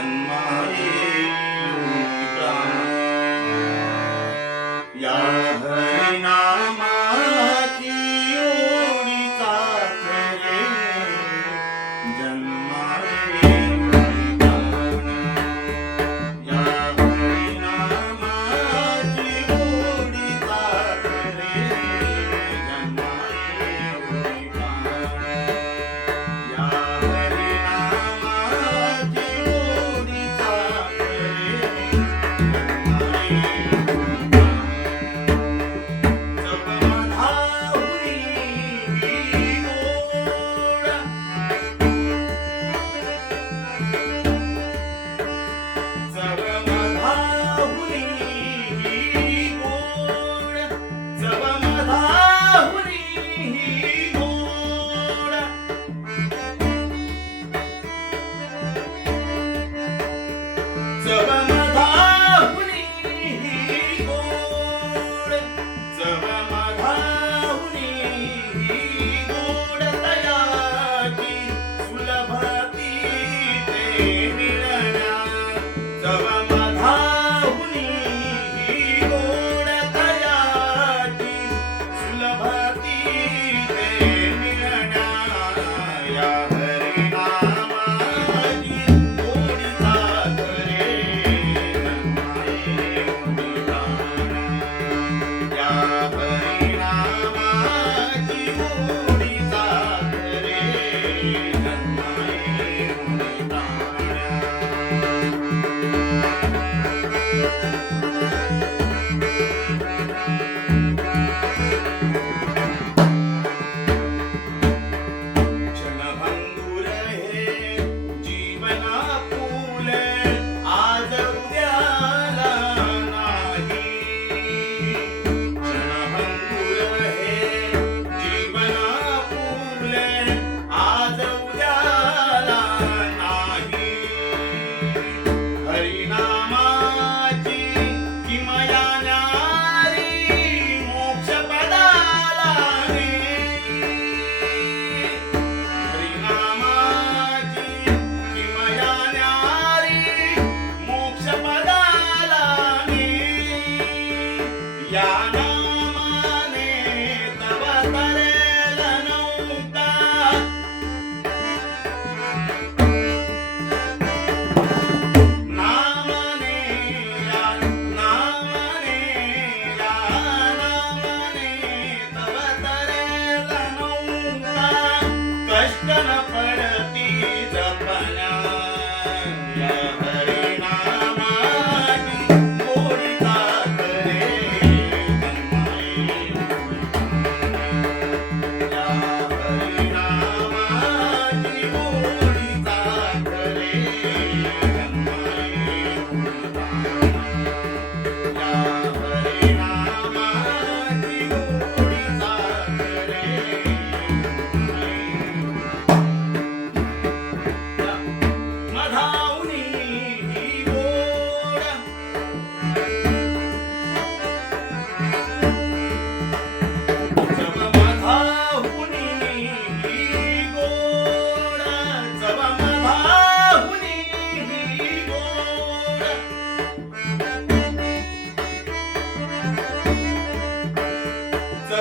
my the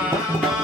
Thank you.